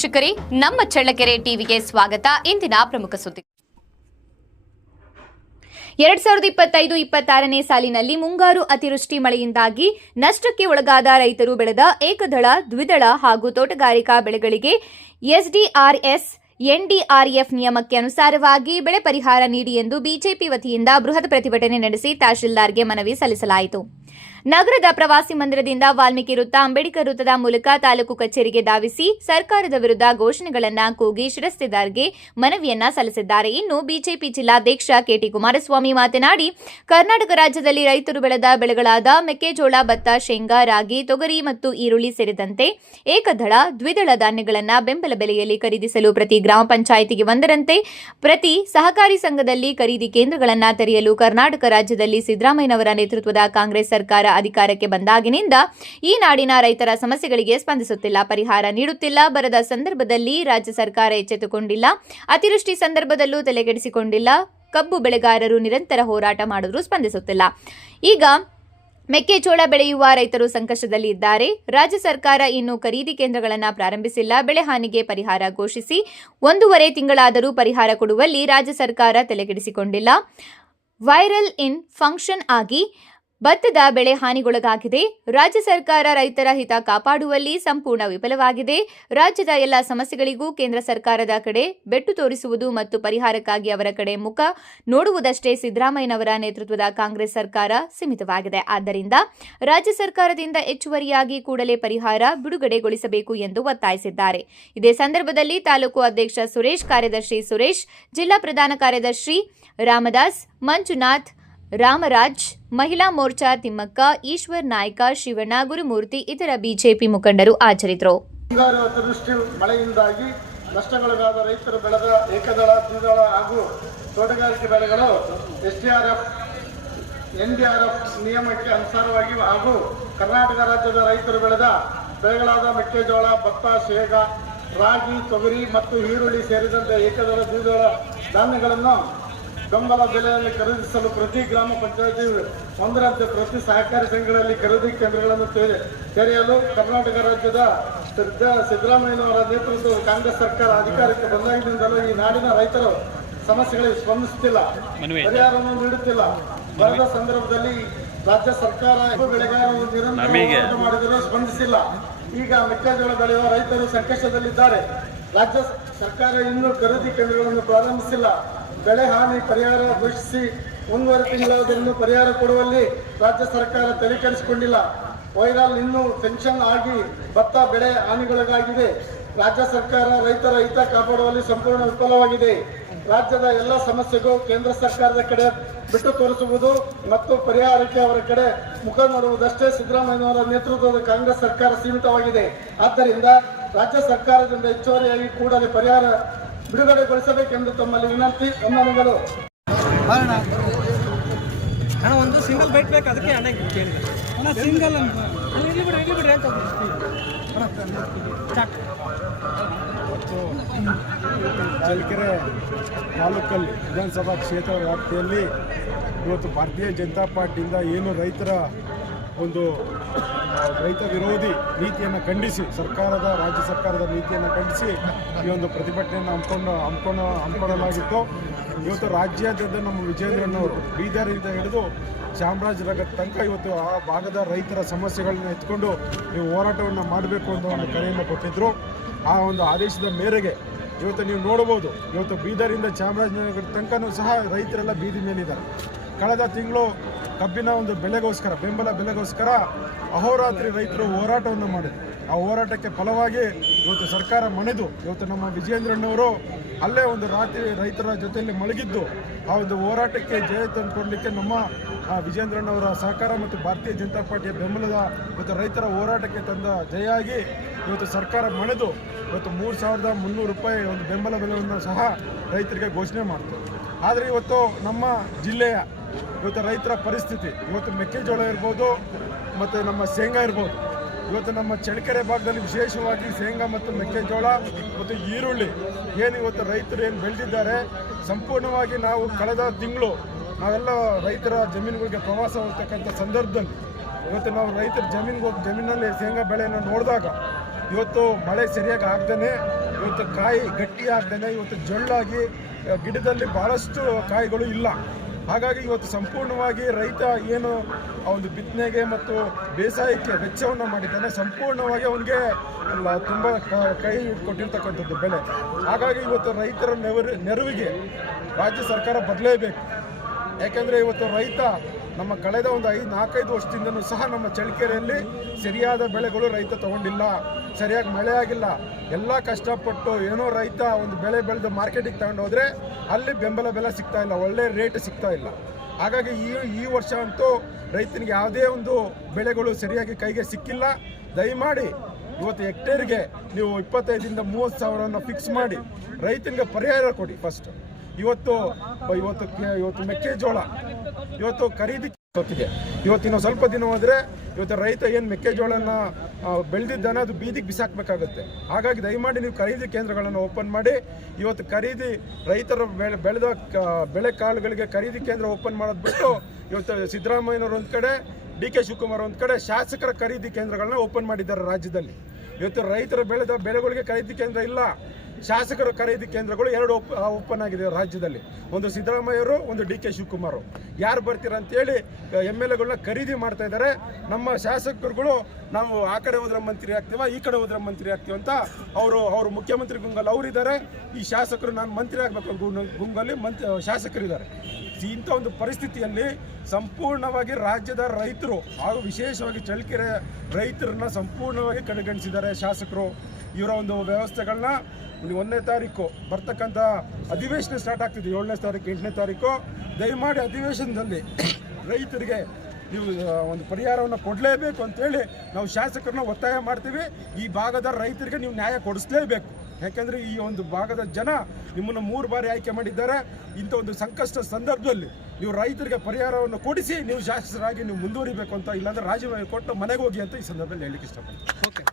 ವೀಕ್ಷಕರೇ, ನಮ್ಮ ಚಳ್ಳಕೆರೆ ಟಿವಿಗೆ ಸ್ವಾಗತ. ಇಂದಿನ ಪ್ರಮುಖ ಸುದ್ದಿ. 2025-26ನೇ ಸಾಲಿನಲ್ಲಿ ಮುಂಗಾರು ಅತಿವೃಷ್ಟಿ ಮಳೆಯಿಂದಾಗಿ ನಷ್ಟಕ್ಕೆ ಒಳಗಾದ ರೈತರು ಬೆಳೆದ ಏಕದಳ, ದ್ವಿದಳ ಹಾಗೂ ತೋಟಗಾರಿಕಾ ಬೆಳೆಗಳಿಗೆ ಎಸ್ಡಿಆರ್ಎಸ್ ಎನ್ಡಿಆರ್ಎಫ್ ನಿಯಮಕ್ಕೆ ಅನುಸಾರವಾಗಿ ಬೆಳೆ ಪರಿಹಾರ ನೀಡಿ ಎಂದು ಬಿಜೆಪಿ ವತಿಯಿಂದ ಬೃಹತ್ ಪ್ರತಿಭಟನೆ ನಡೆಸಿ ತಹಶೀಲ್ದಾರ್ಗೆ ಮನವಿ ಸಲ್ಲಿಸಲಾಯಿತು. ನಗರದ ಪ್ರವಾಸಿ ಮಂದಿರದಿಂದ ವಾಲ್ಮೀಕಿ ವೃತ್ತ, ಅಂಬೇಡ್ಕರ್ ವೃತ್ತದ ಮೂಲಕ ತಾಲೂಕು ಕಚೇರಿಗೆ ಧಾವಿಸಿ ಸರ್ಕಾರದ ವಿರುದ್ಧ ಘೋಷಣೆಗಳನ್ನು ಕೂಗಿ ಶಿರಸ್ತೆದಾರ್ಗೆ ಮನವಿಯನ್ನ ಸಲ್ಲಿಸಿದ್ದಾರೆ. ಇನ್ನು ಬಿಜೆಪಿ ಜಿಲ್ಲಾಧ್ಯಕ್ಷ ಕೆಟಿ ಕುಮಾರಸ್ವಾಮಿ ಮಾತನಾಡಿ, ಕರ್ನಾಟಕ ರಾಜ್ಯದಲ್ಲಿ ರೈತರು ಬೆಳೆದ ಬೆಳೆಗಳಾದ ಮೆಕ್ಕೆಜೋಳ, ಭತ್ತ, ಶೇಂಗಾ, ರಾಗಿ, ತೊಗರಿ ಮತ್ತು ಈರುಳ್ಳಿ ಸೇರಿದಂತೆ ಏಕದಳ, ದ್ವಿದಳ ಧಾನ್ಯಗಳನ್ನು ಬೆಂಬಲ ಬೆಲೆಯಲ್ಲಿ ಖರೀದಿಸಲು ಪ್ರತಿ ಗ್ರಾಮ ಪಂಚಾಯಿತಿಗೆ ಒಂದರಂತೆ ಪ್ರತಿ ಸಹಕಾರಿ ಸಂಘದಲ್ಲಿ ಖರೀದಿ ಕೇಂದ್ರಗಳನ್ನು ತೆರೆಯಲು ಕರ್ನಾಟಕ ರಾಜ್ಯದಲ್ಲಿ ಸಿದ್ದರಾಮಯ್ಯನವರ ನೇತೃತ್ವದ ಕಾಂಗ್ರೆಸ್ ಸರ್ಕಾರ ಅಧಿಕಾರಕ್ಕೆ ಬಂದಾಗಿನಿಂದ ಈ ನಾಡಿನ ರೈತರ ಸಮಸ್ಯೆಗಳಿಗೆ ಸ್ಪಂದಿಸುತ್ತಿಲ್ಲ, ಪರಿಹಾರ ನೀಡುತ್ತಿಲ್ಲ. ಬರದ ಸಂದರ್ಭದಲ್ಲಿ ರಾಜ್ಯ ಸರ್ಕಾರ ಎಚ್ಚೆತ್ತುಕೊಂಡಿಲ್ಲ, ಅತಿವೃಷ್ಟಿ ಸಂದರ್ಭದಲ್ಲೂ ತಲೆಕೆಡಿಸಿಕೊಂಡಿಲ್ಲ. ಕಬ್ಬು ಬೆಳೆಗಾರರು ನಿರಂತರ ಹೋರಾಟ ಮಾಡಿದರೂ ಸ್ಪಂದಿಸುತ್ತಿಲ್ಲ. ಈಗ ಮೆಕ್ಕೆಜೋಳ ಬೆಳೆಯುವ ರೈತರು ಸಂಕಷ್ಟದಲ್ಲಿ ಇದ್ದಾರೆ. ರಾಜ್ಯ ಸರ್ಕಾರ ಇನ್ನೂ ಖರೀದಿ ಕೇಂದ್ರಗಳನ್ನು ಪ್ರಾರಂಭಿಸಿಲ್ಲ. ಬೆಳೆ ಹಾನಿಗೆ ಪರಿಹಾರ ಘೋಷಿಸಿ 1.5 ತಿಂಗಳಾದರೂ ಪರಿಹಾರ ಕೊಡುವಲ್ಲಿ ರಾಜ್ಯ ಸರ್ಕಾರ ತಲೆಕೆಡಿಸಿಕೊಂಡಿಲ್ಲ. ವೈರಲ್ ಇನ್ ಫಂಕ್ಷನ್ ಆಗಿ ಭತ್ತದ ಬೆಳೆ ಹಾನಿಗೊಳಗಾಗಿದೆ. ರಾಜ್ಯ ಸರ್ಕಾರ ರೈತರ ಹಿತ ಕಾಪಾಡುವಲ್ಲಿ ಸಂಪೂರ್ಣ ವಿಫಲವಾಗಿದೆ. ರಾಜ್ಯದ ಎಲ್ಲ ಸಮಸ್ಯೆಗಳಿಗೂ ಕೇಂದ್ರ ಸರ್ಕಾರದ ಕಡೆ ಬೆಟ್ಟು ತೋರಿಸುವುದು ಮತ್ತು ಪರಿಹಾರಕ್ಕಾಗಿ ಅವರ ಕಡೆ ಮುಖ ನೋಡುವುದಷ್ಟೇ ಸಿದ್ದರಾಮಯ್ಯನವರ ನೇತೃತ್ವದ ಕಾಂಗ್ರೆಸ್ ಸರ್ಕಾರ ಸೀಮಿತವಾಗಿದೆ. ಆದ್ದರಿಂದ ರಾಜ್ಯ ಸರ್ಕಾರದಿಂದ ಹೆಚ್ಚುವರಿಯಾಗಿ ಕೂಡಲೇ ಪರಿಹಾರ ಬಿಡುಗಡೆಗೊಳಿಸಬೇಕು ಎಂದು ಒತ್ತಾಯಿಸಿದ್ದಾರೆ. ಇದೇ ಸಂದರ್ಭದಲ್ಲಿ ತಾಲೂಕು ಅಧ್ಯಕ್ಷ ಸುರೇಶ್, ಕಾರ್ಯದರ್ಶಿ ಸುರೇಶ್, ಜಿಲ್ಲಾ ಪ್ರಧಾನ ಕಾರ್ಯದರ್ಶಿ ರಾಮದಾಸ್, ಮಂಜುನಾಥ್, ರಾಮರಾಜ್, ಮಹಿಳಾ ಮೋರ್ಚಾ ತಿಮ್ಮಕ್ಕ, ಈಶ್ವರ್ ನಾಯ್ಕ, ಶಿವಣ್ಣ, ಗುರುಮೂರ್ತಿ ಇತರ ಬಿಜೆಪಿ ಮುಖಂಡರು ಹಾಜರಿದ್ದರು. ಮುಂಗಾರು ಅತಿವೃಷ್ಟಿ ಮಳೆಯಿಂದಾಗಿ ನಷ್ಟಗೊಳಗಾದ ರೈತರು ಬೆಳೆದ ಏಕದಳ, ದ್ವಿದಳ ಹಾಗೂ ತೋಟಗಾರಿಕೆ ಬೆಳೆಗಳು ಎಸ್ಡಿಆರ್ಎಫ್ ಎನ್ಡಿಆರ್ಎಫ್ ನಿಯಮಕ್ಕೆ ಅನುಸಾರವಾಗಿ ಹಾಗೂ ಕರ್ನಾಟಕ ರಾಜ್ಯದ ರೈತರು ಬೆಳೆದ ಬೆಳೆಗಳಾದ ಮೆಕ್ಕೆಜೋಳ, ಭತ್ತ, ಶೇಂಗಾ, ರಾಗಿ, ತೊಗರಿ ಮತ್ತು ಈರುಳ್ಳಿ ಸೇರಿದಂತೆ ಏಕದಳ, ದ್ವಿದಳ ಧಾನ್ಯಗಳನ್ನು ಬೆಂಬಲ ಬೆಲೆಯಲ್ಲಿ ಖರೀದಿಸಲು ಪ್ರತಿ ಗ್ರಾಮ ಪಂಚಾಯತಿ ಒಂದರಂತೆ ಪ್ರತಿ ಸಹಕಾರಿ ಸಂಘಗಳಲ್ಲಿ ಖರೀದಿ ಕೇಂದ್ರಗಳನ್ನು ತೆರೆಯಲು ಕರ್ನಾಟಕ ರಾಜ್ಯದ ಸಿದ್ದರಾಮಯ್ಯನವರ ನೇತೃತ್ವದ ಕಾಂಗ್ರೆಸ್ ಸರ್ಕಾರ ಅಧಿಕಾರಕ್ಕೆ ಬಂದಾಗಿನಿಂದಲೂ ಈ ನಾಡಿನ ರೈತರ ಸಮಸ್ಯೆಗಳಿಗೆ ಸ್ಪಂದಿಸುತ್ತಿಲ್ಲ, ಪರಿಹಾರವನ್ನು ನೀಡುತ್ತಿಲ್ಲ. ಬರದ ಸಂದರ್ಭದಲ್ಲಿ ರಾಜ್ಯ ಸರ್ಕಾರ ಬೆಳೆಗಾರರು ನಿರಂತರ ಹೋರಾಟ ಮಾಡಿದರೂ ಸ್ಪಂದಿಸಿಲ್ಲ. ಈಗ ಮೆಕ್ಕೆಜೋಳ ಬೆಳೆಯುವ ರೈತರು ಸಂಕಷ್ಟದಲ್ಲಿದ್ದಾರೆ. ರಾಜ್ಯ ಸರ್ಕಾರ ಇನ್ನೂ ಖರೀದಿ ಕೇಂದ್ರಗಳನ್ನು ಪ್ರಾರಂಭಿಸಿಲ್ಲ. ಬೆಳೆ ಹಾನಿ ಪರಿಹಾರ ಘೋಷಿಸಿ 1.5 ತಿಂಗಳಾದರೂ ಪರಿಹಾರ ಕೊಡುವಲ್ಲಿ ರಾಜ್ಯ ಸರ್ಕಾರ ತಲೆಕೆಡಿಸಿಕೊಂಡಿಲ್ಲ. ವೈರಲ್ ಇನ್ನೂ ಟೆನ್ಷನ್ ಆಗಿ ಭತ್ತ ಬೆಳೆ ಹಾನಿಗೊಳಗಾಗಿದೆ. ರಾಜ್ಯ ಸರ್ಕಾರ ರೈತರ ಹಿತ ಕಾಪಾಡುವಲ್ಲಿ ಸಂಪೂರ್ಣ ವಿಫಲವಾಗಿದೆ. ರಾಜ್ಯದ ಎಲ್ಲ ಸಮಸ್ಯೆಗೂ ಕೇಂದ್ರ ಸರ್ಕಾರದ ಕಡೆ ಬಿಟ್ಟು ತೋರಿಸುವುದು ಮತ್ತು ಪರಿಹಾರಕ್ಕೆ ಅವರ ಕಡೆ ಮುಖ ನೋಡುವುದಷ್ಟೇ ಸಿದ್ದರಾಮಯ್ಯನವರ ನೇತೃತ್ವದ ಕಾಂಗ್ರೆಸ್ ಸರ್ಕಾರ ಸೀಮಿತವಾಗಿದೆ. ಆದ್ದರಿಂದ ರಾಜ್ಯ ಸರ್ಕಾರದಿಂದ ಹೆಚ್ಚುವರಿಯಾಗಿ ಕೂಡಲೇ ಪರಿಹಾರ ಬಿಡುಗಡೆಗೊಳಿಸಬೇಕೆಂದು ತಮ್ಮಲ್ಲಿ ವಿನಂತಿ, ವಂದನೆಗಳು. ಒಂದು ಸಿಂಗಲ್ ಬೈಟ್ ಬೇಕು, ಅದಕ್ಕೆ ಸಿಂಗಲ್ ಚಳ್ಳಕೆರೆ ತಾಲೂಕಲ್ಲಿ ವಿಧಾನಸಭಾ ಕ್ಷೇತ್ರ ವ್ಯಾಪ್ತಿಯಲ್ಲಿ ಇವತ್ತು ಭಾರತೀಯ ಜನತಾ ಪಾರ್ಟಿಯಿಂದ ಏನು ರೈತರ ಒಂದು ರೈತ ವಿರೋಧಿ ನೀತಿಯನ್ನು ಖಂಡಿಸಿ ರಾಜ್ಯ ಸರ್ಕಾರದ ನೀತಿಯನ್ನು ಖಂಡಿಸಿ ಈ ಒಂದು ಪ್ರತಿಭಟನೆಯನ್ನು ಹಮ್ಮಿಕೊಳ್ಳಲಾಗಿತ್ತು. ಇವತ್ತು ರಾಜ್ಯಾದ್ಯಂತ ನಮ್ಮ ವಿಜೇಂದ್ರಣ್ಣವರು ಬೀದರಿಂದ ಹಿಡಿದು ಚಾಮರಾಜನಗರ ತನಕ ಇವತ್ತು ಆ ಭಾಗದ ರೈತರ ಸಮಸ್ಯೆಗಳನ್ನ ಎತ್ಕೊಂಡು ನೀವು ಹೋರಾಟವನ್ನು ಮಾಡಬೇಕು ಅಂತ ಒಂದು ಕರೆಯನ್ನು ಕೊಟ್ಟಿದ್ದರು. ಆ ಒಂದು ಆದೇಶದ ಮೇರೆಗೆ ಇವತ್ತು ನೀವು ನೋಡ್ಬೋದು, ಇವತ್ತು ಬೀದರಿಂದ ಚಾಮರಾಜನಗರ ತನಕನೂ ಸಹ ರೈತರೆಲ್ಲ ಬೀದಿ ಮೇಲಿದ್ದಾರೆ. ಕಳೆದ ತಿಂಗಳು ಕಬ್ಬಿನ ಒಂದು ಬೆಲೆಗೋಸ್ಕರ, ಬೆಂಬಲ ಬೆಲೆಗೋಸ್ಕರ ಅಹೋರಾತ್ರಿ ರೈತರು ಹೋರಾಟವನ್ನು ಮಾಡಿದರು. ಆ ಹೋರಾಟಕ್ಕೆ ಫಲವಾಗಿ ಇವತ್ತು ಸರ್ಕಾರ ಮಣಿದು ಇವತ್ತು ನಮ್ಮ ವಿಜೇಂದ್ರಣ್ಣವರು ಅಲ್ಲೇ ಒಂದು ರಾತ್ರಿ ರೈತರ ಜೊತೆಯಲ್ಲಿ ಮಲಗಿದ್ದು ಆ ಒಂದು ಹೋರಾಟಕ್ಕೆ ಜಯ ತಂದುಕೊಡಲಿಕ್ಕೆ ನಮ್ಮ ವಿಜೇಂದ್ರಣ್ಣವರ ಸಹಕಾರ ಮತ್ತು ಭಾರತೀಯ ಜನತಾ ಪಾರ್ಟಿಯ ಬೆಂಬಲದ ಇವತ್ತು ರೈತರ ಹೋರಾಟಕ್ಕೆ ತಂದ ಜಯ ಆಗಿ ಇವತ್ತು ಸರ್ಕಾರ ಮಣಿದು ಇವತ್ತು 3,300 ರೂಪಾಯಿ ಒಂದು ಬೆಂಬಲ ಬೆಲೆಯನ್ನು ಸಹ ರೈತರಿಗೆ ಘೋಷಣೆ ಮಾಡ್ತು. ಆದರೆ ಇವತ್ತು ನಮ್ಮ ಜಿಲ್ಲೆಯ ಇವತ್ತು ರೈತರ ಪರಿಸ್ಥಿತಿ, ಇವತ್ತು ಮೆಕ್ಕೆಜೋಳ ಇರ್ಬೋದು ಮತ್ತು ನಮ್ಮ ಶೇಂಗಾ ಇರ್ಬೋದು, ಇವತ್ತು ನಮ್ಮ ಚಳ್ಳಕೆರೆ ಭಾಗದಲ್ಲಿ ವಿಶೇಷವಾಗಿ ಶೇಂಗಾ ಮತ್ತು ಮೆಕ್ಕೆಜೋಳ ಮತ್ತು ಈರುಳ್ಳಿ ಏನು ಇವತ್ತು ರೈತರು ಏನು ಬೆಳೆದಿದ್ದಾರೆ, ಸಂಪೂರ್ಣವಾಗಿ ನಾವು ಕಳೆದ ತಿಂಗಳು ನಾವೆಲ್ಲ ರೈತರ ಜಮೀನುಗಳಿಗೆ ಪ್ರವಾಸ ಹೋಗ್ತಕ್ಕಂಥ ಸಂದರ್ಭದಲ್ಲಿ ಇವತ್ತು ನಾವು ರೈತರ ಜಮೀನಿನಲ್ಲಿ ಶೇಂಗಾ ಬೆಳೆಯನ್ನು ನೋಡಿದಾಗ ಇವತ್ತು ಮಳೆ ಸರಿಯಾಗಿ ಆಗದೇ ಇವತ್ತು ಕಾಯಿ ಗಟ್ಟಿ ಆಗ್ದೇ ಇವತ್ತು ಜೊಳ್ಳಾಗಿ ಗಿಡದಲ್ಲಿ ಭಾಳಷ್ಟು ಕಾಯಿಗಳು ಇಲ್ಲ. ಹಾಗಾಗಿ ಇವತ್ತು ಸಂಪೂರ್ಣವಾಗಿ ರೈತ ಏನು ಒಂದು ಬಿತ್ತನೆಗೆ ಮತ್ತು ಬೇಸಾಯಕ್ಕೆ ವೆಚ್ಚವನ್ನು ಮಾಡಿದ್ದಾನೆ, ಸಂಪೂರ್ಣವಾಗಿ ಅವನಿಗೆ ತುಂಬ ಕೈ ಕೊಟ್ಟಿರ್ತಕ್ಕಂಥದ್ದು ಬೆಳೆ. ಹಾಗಾಗಿ ಇವತ್ತು ರೈತರ ನೆರವಿಗೆ ರಾಜ್ಯ ಸರ್ಕಾರ ಬದಲೇಬೇಕು. ಯಾಕೆಂದರೆ ಇವತ್ತು ರೈತ ನಮ್ಮ ಕಳೆದ ಒಂದು 4-5 ವರ್ಷದಿಂದನೂ ಸಹ ನಮ್ಮ ಚಳ್ಳಕೆರೆಯಲ್ಲಿ ಸರಿಯಾದ ಬೆಳೆಗಳು ರೈತ ತಗೊಂಡಿಲ್ಲ, ಸರಿಯಾಗಿ ಮಳೆ ಆಗಿಲ್ಲ. ಎಲ್ಲ ಕಷ್ಟಪಟ್ಟು ಏನೋ ರೈತ ಒಂದು ಬೆಳೆ ಬೆಳೆದು ಮಾರ್ಕೆಟಿಗೆ ತಗೊಂಡು ಹೋದರೆ ಅಲ್ಲಿ ಬೆಂಬಲ ಬೆಲೆ ಸಿಗ್ತಾ ಇಲ್ಲ, ಒಳ್ಳೆ ರೇಟ್ ಸಿಗ್ತಾ ಇಲ್ಲ. ಹಾಗಾಗಿ ಈ ವರ್ಷ ಅಂತೂ ರೈತನಿಗೆ ಯಾವುದೇ ಒಂದು ಬೆಳೆಗಳು ಸರಿಯಾಗಿ ಕೈಗೆ ಸಿಕ್ಕಿಲ್ಲ. ದಯಮಾಡಿ ಇವತ್ತು ಹೆಕ್ಟೇರ್ಗೆ ನೀವು 25ರಿಂದ 30 ಸಾವಿರವನ್ನು ಫಿಕ್ಸ್ ಮಾಡಿ ರೈತನಿಗೆ ಪರಿಹಾರ ಕೊಡಿ. ಫಸ್ಟ್ ಇವತ್ತು ಮೆಕ್ಕೆಜೋಳ ಇವತ್ತು ಖರೀದಿ ಹೊತ್ತಿಗೆ ಇವತ್ತಿನ ಸ್ವಲ್ಪ ದಿನ ಹೋದರೆ ಇವತ್ತು ರೈತ ಏನು ಮೆಕ್ಕೆಜೋಳನ ಬೆಳೆದಿದ್ದಾನೆ ಅದು ಬೀದಿಗೆ ಬಿಸಾಕಬೇಕಾಗುತ್ತೆ. ಹಾಗಾಗಿ ದಯಮಾಡಿ ನೀವು ಖರೀದಿ ಕೇಂದ್ರಗಳನ್ನು ಓಪನ್ ಮಾಡಿ. ಇವತ್ತು ಖರೀದಿ ರೈತರ ಬೆಳೆದ ಬೆಳೆ ಕಾಳುಗಳಿಗೆ ಖರೀದಿ ಕೇಂದ್ರ ಓಪನ್ ಮಾಡೋದು ಬಿಟ್ಟು ಇವತ್ತು ಸಿದ್ದರಾಮಯ್ಯನವರು ಒಂದು ಕಡೆ, DK ಶಿವಕುಮಾರ್ ಒಂದು ಕಡೆ ಶಾಸಕರ ಖರೀದಿ ಕೇಂದ್ರಗಳನ್ನ ಓಪನ್ ಮಾಡಿದ್ದಾರೆ ರಾಜ್ಯದಲ್ಲಿ. ಇವತ್ತು ರೈತರ ಬೆಳೆದ ಬೆಳೆಗಳಿಗೆ ಖರೀದಿ ಕೇಂದ್ರ ಇಲ್ಲ, ಶಾಸಕರ ಖರೀದಿ ಕೇಂದ್ರಗಳು 2 ಓಪನ್ ಆಗಿದೆ ರಾಜ್ಯದಲ್ಲಿ. ಒಂದು ಸಿದ್ದರಾಮಯ್ಯರು, ಒಂದು DK ಶಿವಕುಮಾರ್. ಯಾರು ಬರ್ತೀರ ಅಂತೇಳಿ MLAಗಳನ್ನ ಖರೀದಿ ಮಾಡ್ತಾ ಇದ್ದಾರೆ. ನಮ್ಮ ಶಾಸಕರುಗಳು ನಾವು ಆ ಕಡೆ ಹೋದ್ರೆ ಮಂತ್ರಿ ಆಗ್ತೀವ, ಈ ಕಡೆ ಹೋದ್ರೆ ಮಂತ್ರಿ ಆಗ್ತೀವಿ ಅಂತ ಅವರು ಮುಖ್ಯಮಂತ್ರಿ ಗುಂಗಲ್ಲಿ ಅವರಿದ್ದಾರೆ. ಈ ಶಾಸಕರು ನಾನು ಮಂತ್ರಿ ಆಗಬೇಕು ಗುಂಗಲ್ಲಿ ಶಾಸಕರಿದ್ದಾರೆ. ಇಂಥ ಒಂದು ಪರಿಸ್ಥಿತಿಯಲ್ಲಿ ಸಂಪೂರ್ಣವಾಗಿ ರಾಜ್ಯದ ರೈತರು ಹಾಗೂ ವಿಶೇಷವಾಗಿ ಚಳ್ಳಕೆರೆ ರೈತರನ್ನ ಸಂಪೂರ್ಣವಾಗಿ ಕಡೆಗಣಿಸಿದ್ದಾರೆ ಶಾಸಕರು. ಇವರ ಒಂದು ವ್ಯವಸ್ಥೆಗಳನ್ನ 1ನೇ ತಾರೀಕು ಬರ್ತಕ್ಕಂಥ ಅಧಿವೇಶನ ಸ್ಟಾರ್ಟ್ ಆಗ್ತಿದೆ, 7ನೇ ತಾರೀಕು 8ನೇ ತಾರೀಕು. ದಯಮಾಡಿ ಅಧಿವೇಶನದಲ್ಲಿ ರೈತರಿಗೆ ನೀವು ಒಂದು ಪರಿಹಾರವನ್ನು ಕೊಡಲೇಬೇಕು ಅಂತೇಳಿ ನಾವು ಶಾಸಕರನ್ನ ಒತ್ತಾಯ ಮಾಡ್ತೀವಿ. ಈ ಭಾಗದ ರೈತರಿಗೆ ನೀವು ನ್ಯಾಯ ಕೊಡಿಸಲೇಬೇಕು. ಯಾಕೆಂದರೆ ಈ ಒಂದು ಭಾಗದ ಜನ ನಿಮ್ಮನ್ನು 3 ಬಾರಿ ಆಯ್ಕೆ ಮಾಡಿದ್ದಾರೆ. ಇಂಥ ಒಂದು ಸಂಕಷ್ಟ ಸಂದರ್ಭದಲ್ಲಿ ನೀವು ರೈತರಿಗೆ ಪರಿಹಾರವನ್ನು ಕೊಡಿಸಿ ನೀವು ಶಾಸಕರಾಗಿ ನೀವು ಮುಂದುವರಿಬೇಕು ಅಂತ, ಇಲ್ಲಾಂದರೆ ರಾಜೀನಾಮೆ ಕೊಟ್ಟು ಮನೆಗೆ ಹೋಗಿ ಅಂತ ಈ ಸಂದರ್ಭದಲ್ಲಿ ಹೇಳಲಿಕ್ಕೆ ಇಷ್ಟಪಡ್ತೀನಿ. ಓಕೆ.